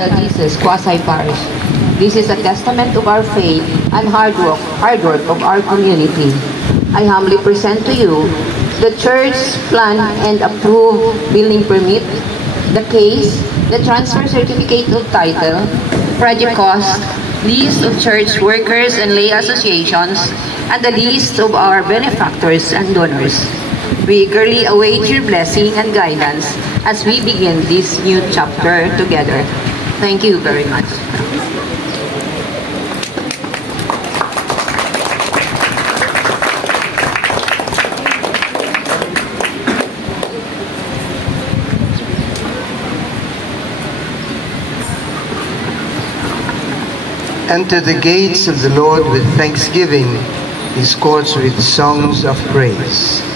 Jesus Quasi-Parish. This is a testament of our faith and hard work of our community. I humbly present to you the church plan and approved building permit, the case, the transfer certificate of title, project cost, list of church workers and lay associations, and the list of our benefactors and donors. We eagerly await your blessing and guidance as we begin this new chapter together. Thank you very much. Enter the gates of the Lord with thanksgiving, his courts with songs of praise.